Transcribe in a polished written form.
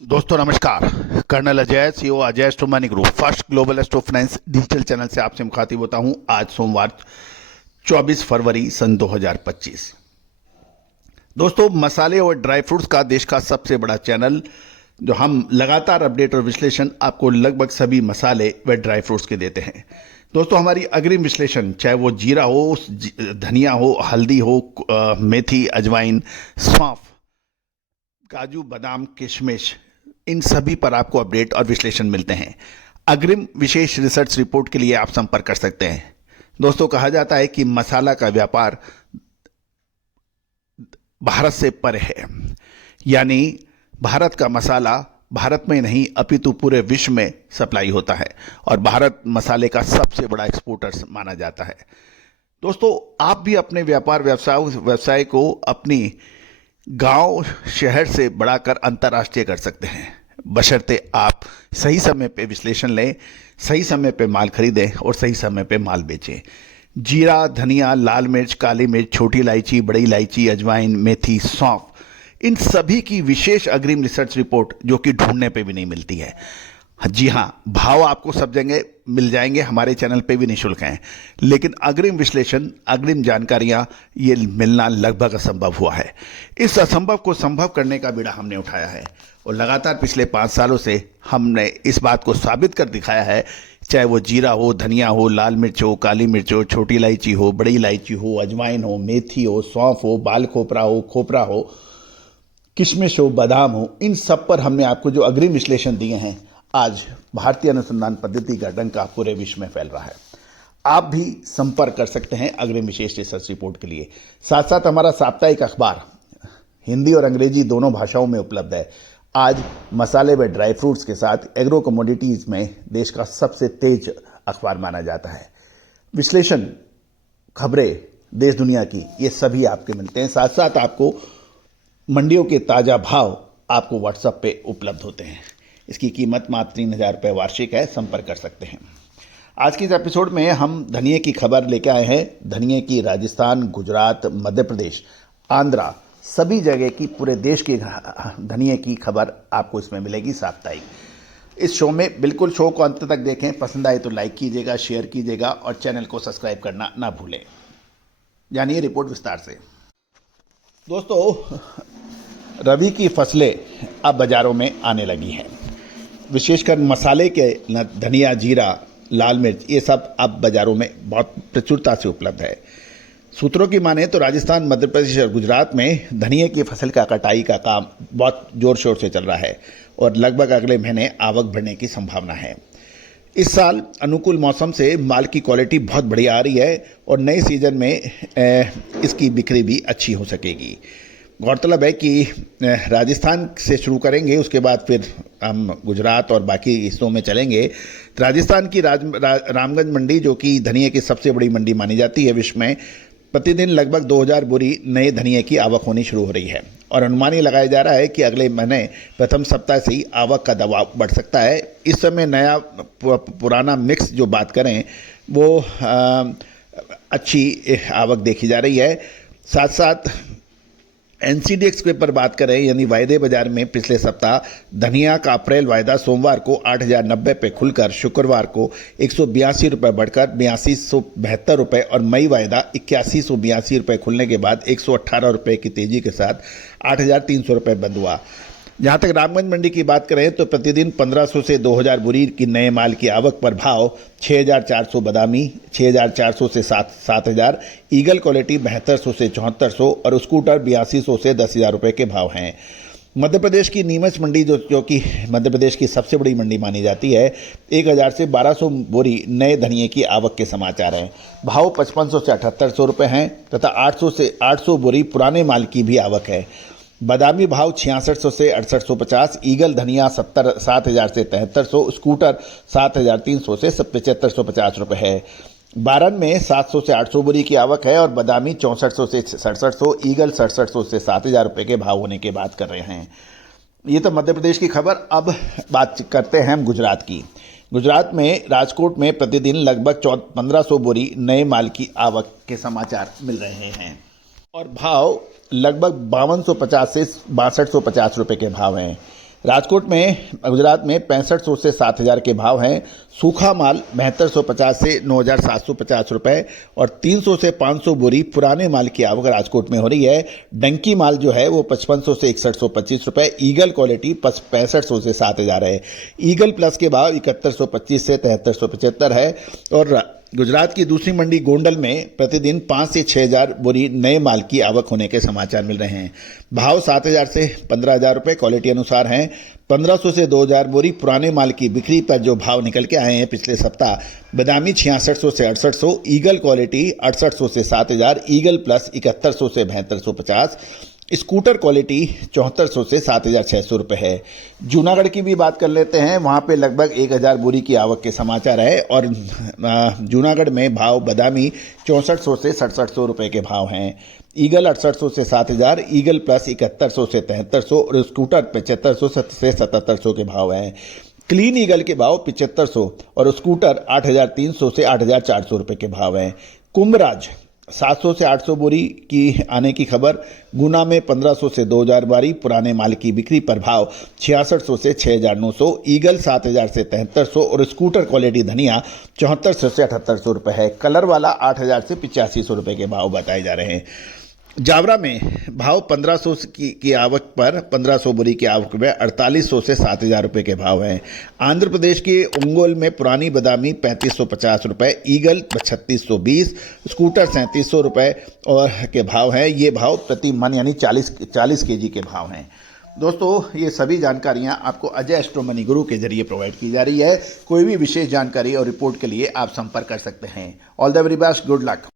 दोस्तों नमस्कार। Colonel Ajay, CEO Ajay Astro Money Group, first global astro finance digital channel से आपसे मुखातिब होता हूं। आज सोमवार 24 फरवरी सन 2025। दोस्तों, मसाले और ड्राई फ्रूट्स का देश का सबसे बड़ा चैनल, जो हम लगातार अपडेट और विश्लेषण आपको लगभग सभी मसाले व ड्राई फ्रूट्स के देते हैं। दोस्तों, हमारी अग्रिम विश्लेषण, चाहे वो जीरा हो, धनिया हो, हल्दी हो, मेथी, अजवाइन, सौंफ, काजू, बादाम, किशमिश, इन सभी पर आपको अपडेट और विश्लेषण मिलते हैं। अग्रिम विशेष रिसर्च रिपोर्ट के लिए आप संपर्क कर सकते हैं। दोस्तों, कहा जाता है कि मसाला का व्यापार भारत से परे है, यानी भारत का मसाला भारत में नहीं अपितु पूरे विश्व में सप्लाई होता है और भारत मसाले का सबसे बड़ा एक्सपोर्टर माना जाता है। दोस्तों, आप भी अपने व्यापार व्यवसाय को अपनी गांव शहर से बढ़ाकर अंतर्राष्ट्रीय कर सकते हैं, बशर्ते आप सही समय पे विश्लेषण लें, सही समय पे माल खरीदें और सही समय पे माल बेचें। जीरा, धनिया, लाल मिर्च, काली मिर्च, छोटी इलायची, बड़ी इलायची, अजवाइन, मेथी, सौंफ, इन सभी की विशेष अग्रिम रिसर्च रिपोर्ट, जो कि ढूंढने पे भी नहीं मिलती है। जी हाँ, भाव आपको सब जगह मिल जाएंगे, हमारे चैनल पे भी निःशुल्क हैं, लेकिन अग्रिम विश्लेषण, अग्रिम जानकारियां, ये मिलना लगभग असंभव हुआ है। इस असंभव को संभव करने का बीड़ा हमने उठाया है और लगातार पिछले 5 सालों से हमने इस बात को साबित कर दिखाया है, चाहे वो जीरा हो, धनिया हो, लाल मिर्च हो, काली मिर्च हो, छोटी इलायची हो, बड़ी इलायची हो, अजवाइन हो, मेथी हो, सौंफ हो, बाल खोपरा हो, किशमिश हो, बादाम हो, इन सब पर हमने आपको जो अग्रिम विश्लेषण दिए हैं, आज भारतीय अनुसंधान पद्धति का डंका पूरे विश्व में फैल रहा है। आप भी संपर्क कर सकते हैं अग्रिम विशेष रिसर्च रिपोर्ट के लिए। साथ साथ हमारा साप्ताहिक अखबार हिंदी और अंग्रेजी दोनों भाषाओं में उपलब्ध है। आज मसाले व ड्राई फ्रूट्स के साथ एग्रो कमोडिटीज में देश का सबसे तेज अखबार माना जाता है। विश्लेषण, खबरें देश दुनिया की, ये सभी आपके मिलते हैं। साथ साथ आपको मंडियों के ताज़ा भाव आपको व्हाट्सएप पे उपलब्ध होते हैं। इसकी कीमत मात्र 3,000 रुपये वार्षिक है, संपर्क कर सकते हैं। आज की इस एपिसोड में हम धनिये की खबर लेकर आए हैं। धनिये की राजस्थान, गुजरात, मध्य प्रदेश, आंध्रा, सभी जगह की, पूरे देश की धनिये की खबर आपको इसमें मिलेगी साप्ताहिक। इस शो में बिल्कुल शो को अंत तक देखें, पसंद आए तो लाइक कीजिएगा, शेयर कीजिएगा और चैनल को सब्सक्राइब करना ना भूलें। जानिए रिपोर्ट विस्तार से। दोस्तों, रबी की फसलें अब बाज़ारों में आने लगी हैं। विशेषकर मसाले के धनिया, जीरा, लाल मिर्च, ये सब अब बाज़ारों में बहुत प्रचुरता से उपलब्ध है। सूत्रों की माने तो राजस्थान, मध्य प्रदेश और गुजरात में धनिये की फसल का कटाई का काम बहुत ज़ोर शोर से चल रहा है और लगभग अगले महीने आवक बढ़ने की संभावना है। इस साल अनुकूल मौसम से माल की क्वालिटी बहुत बढ़िया आ रही है और नए सीजन में इसकी बिक्री भी अच्छी हो सकेगी। गौरतलब है कि राजस्थान से शुरू करेंगे, उसके बाद फिर हम गुजरात और बाकी हिस्सों में चलेंगे। राजस्थान की रामगंज मंडी, जो कि धनिये की सबसे बड़ी मंडी मानी जाती है विश्व में, प्रतिदिन लगभग 2000 बोरी नए धनिये की आवक होनी शुरू हो रही है और अनुमान ये लगाया जा रहा है कि अगले महीने प्रथम सप्ताह से ही आवक का दबाव बढ़ सकता है। इस समय नया पुराना मिक्स जो बात करें, वो अच्छी आवक देखी जा रही है। साथ साथ एनसीडीएक्स के पर बात करें, यानी वायदे बाजार में, पिछले सप्ताह धनिया का अप्रैल वायदा सोमवार को 8,090 पे खुलकर शुक्रवार को 182 रुपये बढ़कर 8272 रुपये और मई वायदा 8182 रुपये खुलने के बाद 118 रुपये की तेजी के साथ 8,300 रुपये बंद हुआ। जहाँ तक रामगंज मंडी की बात करें तो प्रतिदिन 1500 से 2000 बोरी की नए माल की आवक पर भाव 6400 बादामी, 6400 से 7000, ईगल क्वालिटी 7200 से 7400 और स्कूटर 8200 से 10,000 रुपये के भाव हैं। मध्य प्रदेश की नीमच मंडी, जो कि मध्य प्रदेश की सबसे बड़ी मंडी मानी जाती है, 1000 से 1200 बोरी नए धनिये की आवक के समाचार हैं। भाव 5500 से 7800 रुपये हैं तथा 800 से 800 बोरी पुराने माल की भी आवक है। बादामी भाव 6600 से 6850, ईगल धनिया 7000 से 7300, स्कूटर 7300 से 7550 रुपये है। बारन में 700 से 800 बोरी की आवक है और बादामी 6400 से 6700, ईगल 6700 से 7000 रुपये के भाव होने की बात कर रहे हैं। ये तो मध्य प्रदेश की खबर। अब बात करते हैं हम गुजरात की। गुजरात में राजकोट में प्रतिदिन लगभग 1500 बोरी नए माल की आवक के समाचार मिल रहे हैं और भाव लगभग 5250 से 6250 रुपये के भाव हैं। राजकोट में गुजरात में 6500 से 7000 के भाव हैं। सूखा माल 7250 से 9750 रुपए और 300 से 500 बोरी पुराने माल की आवक राजकोट में हो रही है। डंकी माल जो है वो 5500 से 6125 रुपए, ईगल क्वालिटी 6500 से 7000 है। ईगल प्लस के भाव 7125 से 7375 है। और गुजरात की दूसरी मंडी गोंडल में प्रतिदिन 5 से 6000 बोरी नए माल की आवक होने के समाचार मिल रहे हैं। भाव 7000 से 15000 रुपए क्वालिटी अनुसार हैं। 1500 से 2000 बोरी पुराने माल की बिक्री पर जो भाव निकल के आए हैं पिछले सप्ताह, बादामी 6600 से 6800, ईगल क्वालिटी 6800 से 7000, ईगल प्लस 7100 से 7250, स्कूटर क्वालिटी 7400 से 7600 रुपये है। जूनागढ़ की भी बात कर लेते हैं, वहाँ पे लगभग 1000 बोरी की आवक के समाचार है। और जूनागढ़ में भाव बादामी 6400 से 6700 रुपये के भाव हैं। ईगल 6800 से 7000, ईगल प्लस 7100 से 7300 और स्कूटर 7500 से 7700 के भाव हैं। क्लीन ईगल के भाव 7500 और स्कूटर 8300 से 8400 रुपये के भाव हैं। कुंभराज 700 से 800 बोरी की आने की खबर। गुना में 1500 से 2000 बोरी पुराने माल की बिक्री पर भाव 6600 से 6900, ईगल 7000 से 7300 और स्कूटर क्वालिटी धनिया 7400 से 7800 रुपये है। कलर वाला 8000 से 8500 रुपये के भाव बताए जा रहे हैं। जावरा में भाव 1500 की आवक पर 1500 बोरी की आवक में 4800 से 7000 रुपये के भाव हैं। आंध्र प्रदेश के ओंगोल में पुरानी बादामी 3550 रुपये, ईगल 3620, स्कूटर 3700 रुपये और के भाव हैं। ये भाव प्रति मन यानी 40 केजी के भाव हैं। दोस्तों, ये सभी जानकारियां आपको अजय एस्ट्रो मनी गुरु के जरिए प्रोवाइड की जा रही है। कोई भी विशेष जानकारी और रिपोर्ट के लिए आप संपर्क कर सकते हैं। All the very best, good luck.